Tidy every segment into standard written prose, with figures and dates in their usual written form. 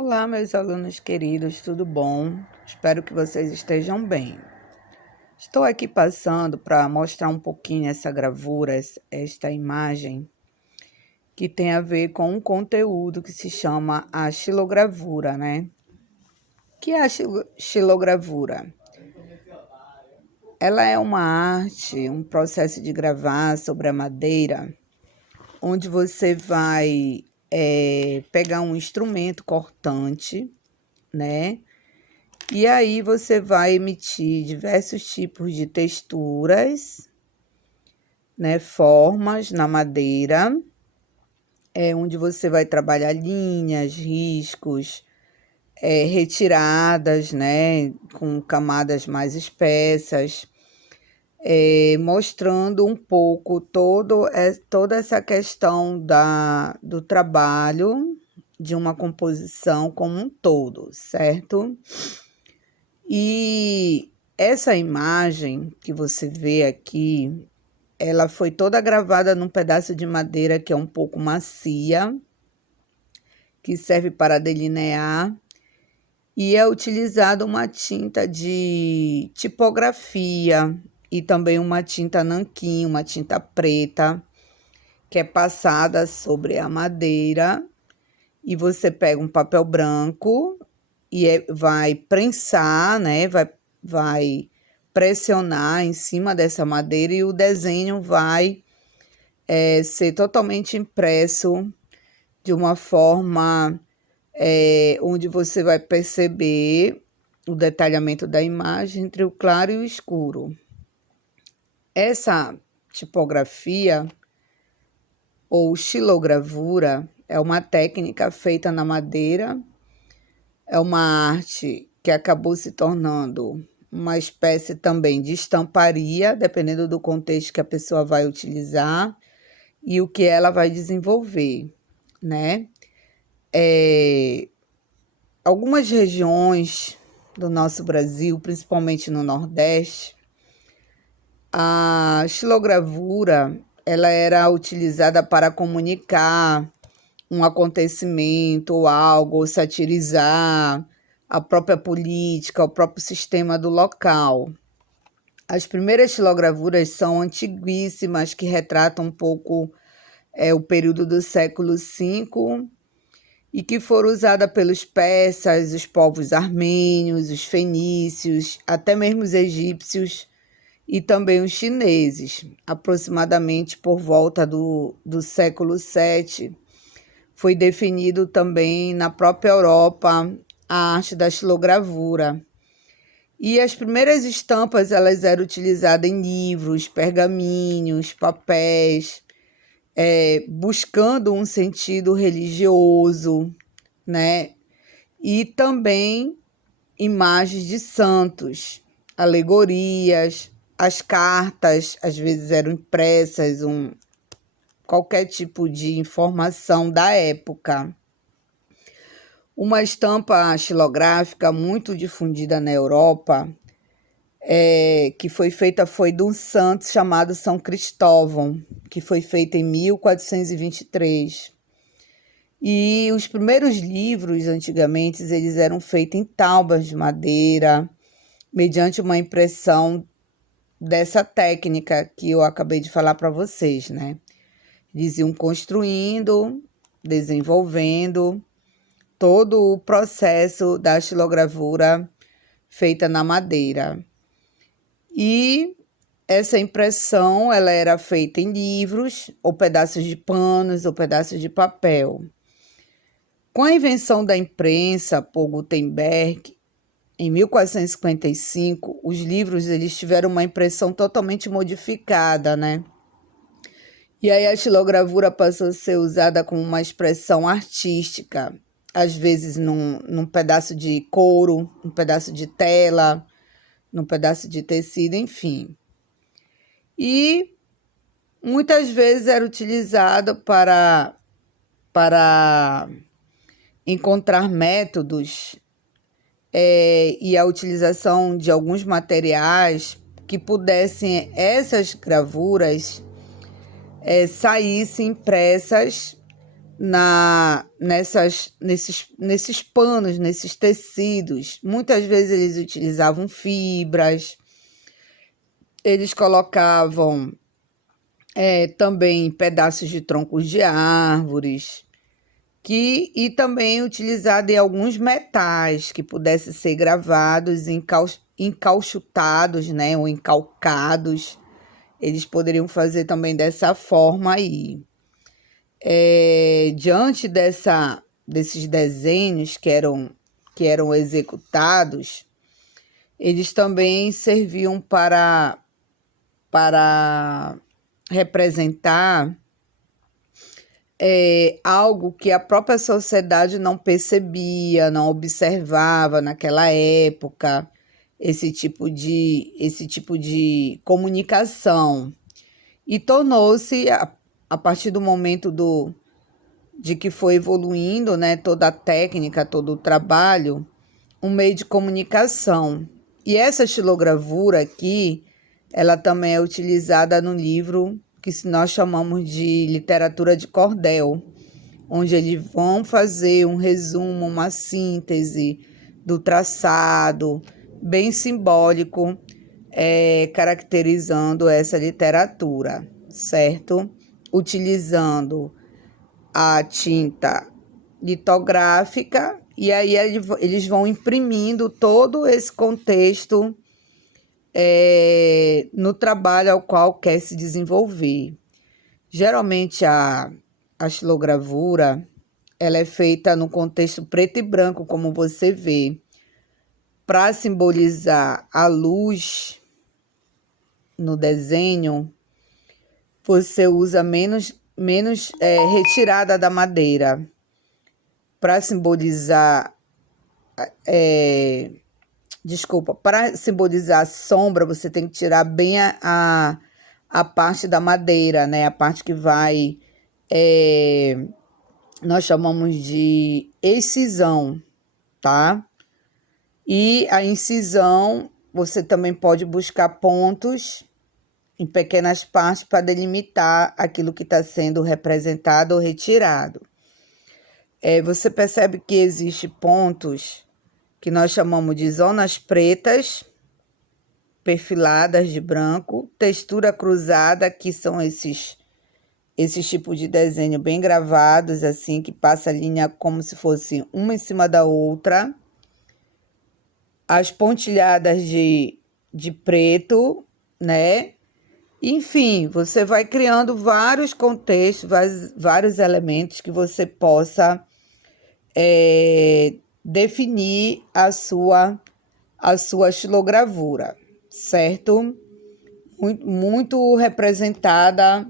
Olá, meus alunos queridos, tudo bom? Espero que vocês estejam bem. Estou aqui passando para mostrar um pouquinho essa gravura, esta imagem, que tem a ver com um conteúdo que se chama a xilogravura, né? O que é a xilogravura? Ela é uma arte, um processo de gravar sobre a madeira, onde você vai pegar um instrumento cortante, né? E aí você vai emitir diversos tipos de texturas, né, formas na madeira, onde você vai trabalhar linhas, riscos, retiradas, né, com camadas mais espessas, mostrando um pouco toda essa questão do trabalho de uma composição como um todo, certo? E essa imagem que você vê aqui, ela foi toda gravada num pedaço de madeira que é um pouco macia, que serve para delinear, e é utilizada uma tinta de tipografia e também uma tinta nanquim, uma tinta preta, que é passada sobre a madeira, e você pega um papel branco e vai prensar, né? Vai pressionar em cima dessa madeira e o desenho vai ser totalmente impresso de uma forma onde você vai perceber o detalhamento da imagem entre o claro e o escuro. Essa tipografia ou xilogravura é uma técnica feita na madeira. É uma arte que acabou se tornando uma espécie também de estamparia, dependendo do contexto que a pessoa vai utilizar e o que ela vai desenvolver, né? Algumas regiões do nosso Brasil, principalmente no Nordeste, a xilogravura ela era utilizada para comunicar um acontecimento ou algo, ou satirizar a própria política, o próprio sistema do local. As primeiras xilogravuras são antiguíssimas, que retratam um pouco o período do século V e que foram usadas pelos persas, os povos armênios, os fenícios, até mesmo os egípcios e também os chineses, aproximadamente por volta do século VII. Foi definido também na própria Europa a arte da xilogravura. E as primeiras estampas elas eram utilizadas em livros, pergaminhos, papéis, buscando um sentido religioso, né? E também imagens de santos, alegorias, as cartas às vezes eram impressas, qualquer tipo de informação da época. Uma estampa xilográfica muito difundida na Europa, que foi feita foi de um santo chamado São Cristóvão, que foi feita em 1423. E os primeiros livros, antigamente, eles eram feitos em taubas de madeira, mediante uma impressão dessa técnica que eu acabei de falar para vocês, né? Eles iam construindo, desenvolvendo todo o processo da xilogravura feita na madeira. E essa impressão ela era feita em livros, ou pedaços de panos, ou pedaços de papel. Com a invenção da imprensa por Gutenberg, em 1455, os livros eles tiveram uma impressão totalmente modificada, né? E aí a xilogravura passou a ser usada como uma expressão artística, às vezes num pedaço de couro, um pedaço de tela, num pedaço de tecido, enfim. E muitas vezes era utilizado para encontrar métodos e a utilização de alguns materiais que pudessem essas gravuras saíssem impressas nesses panos, nesses tecidos. Muitas vezes eles utilizavam fibras, eles colocavam também pedaços de troncos de árvores, e também utilizado em alguns metais que pudessem ser gravados, encauchutados, né, ou encalcados. Eles poderiam fazer também dessa forma aí. Diante desses desenhos que eram executados, eles também serviam para representar algo que a própria sociedade não percebia, não observava naquela época, esse tipo de comunicação. E tornou-se, a partir do momento de que foi evoluindo, né, toda a técnica, todo o trabalho, um meio de comunicação. E essa xilogravura aqui, ela também é utilizada no livro que nós chamamos de literatura de cordel, onde eles vão fazer um resumo, uma síntese do traçado, bem simbólico, caracterizando essa literatura, certo? Utilizando a tinta litográfica, e aí eles vão imprimindo todo esse contexto no trabalho ao qual quer se desenvolver. Geralmente a xilogravura ela é feita no contexto preto e branco, como você vê, para simbolizar a luz no desenho. Você usa menos retirada da madeira. Para simbolizar para simbolizar a sombra, você tem que tirar bem a parte da madeira, né? A parte que vai, nós chamamos de excisão, tá? E a incisão, você também pode buscar pontos em pequenas partes para delimitar aquilo que está sendo representado ou retirado. Você percebe que existem pontos que nós chamamos de zonas pretas, perfiladas de branco, textura cruzada, que são esses tipos de desenho bem gravados, assim, que passa a linha como se fosse uma em cima da outra. As pontilhadas de preto, né? Enfim, você vai criando vários contextos, vários elementos que você possa definir a sua xilogravura, certo? Muito representada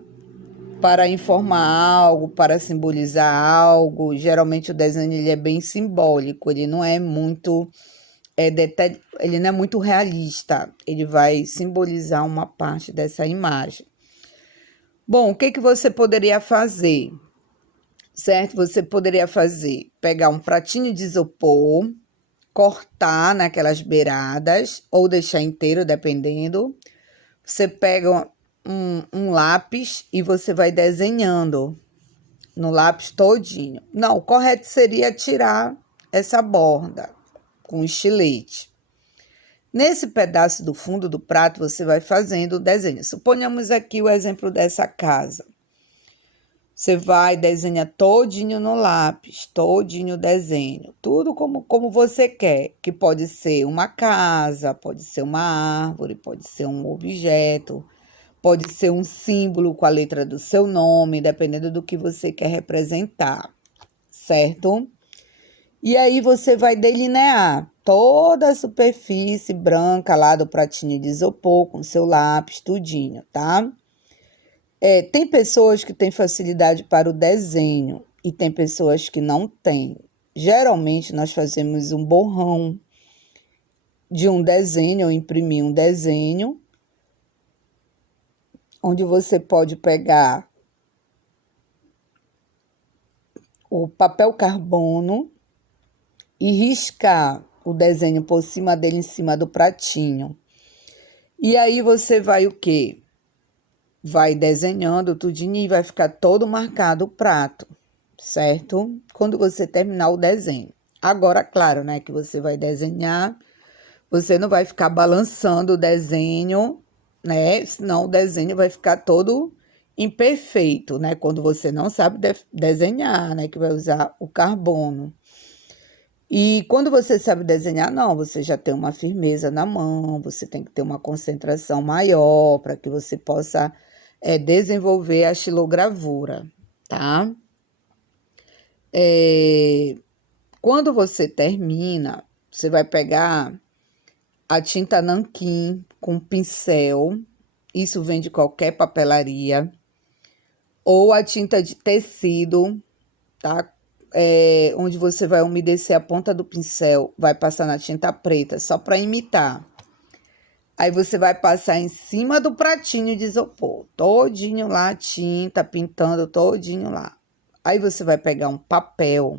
para informar algo, para simbolizar algo. Geralmente o desenho ele é bem simbólico, ele não é muito ele não é muito realista, ele vai simbolizar uma parte dessa imagem. Bom, o que você poderia fazer? Certo? Você poderia pegar um pratinho de isopor, cortar naquelas beiradas, ou deixar inteiro, dependendo. Você pega um lápis e você vai desenhando no lápis todinho. Não, o correto seria tirar essa borda com estilete. Nesse pedaço do fundo do prato, você vai fazendo o desenho. Suponhamos aqui o exemplo dessa casa. Você vai desenhar todinho no lápis, todinho o desenho. Tudo como você quer, que pode ser uma casa, pode ser uma árvore, pode ser um objeto, pode ser um símbolo com a letra do seu nome, dependendo do que você quer representar, certo? E aí você vai delinear toda a superfície branca lá do pratinho de isopor com seu lápis, tudinho, tá? Tem pessoas que têm facilidade para o desenho e tem pessoas que não têm. Geralmente nós fazemos um borrão de um desenho ou imprimir um desenho, onde você pode pegar o papel carbono e riscar o desenho por cima dele, em cima do pratinho. E aí você vai o quê? Vai desenhando tudinho e vai ficar todo marcado o prato, certo? Quando você terminar o desenho. Agora, claro, né, que você vai desenhar, você não vai ficar balançando o desenho, né? Senão o desenho vai ficar todo imperfeito, né? Quando você não sabe desenhar, né? Que vai usar o carbono. E quando você sabe desenhar, não, você já tem uma firmeza na mão, você tem que ter uma concentração maior para que você possa desenvolver a xilogravura, tá? Quando você termina, você vai pegar a tinta nanquim com pincel, isso vem de qualquer papelaria, ou a tinta de tecido, tá? Onde você vai umedecer a ponta do pincel, vai passar na tinta preta, só para imitar. Aí você vai passar em cima do pratinho de isopor, todinho lá a tinta, pintando todinho lá. Aí você vai pegar um papel,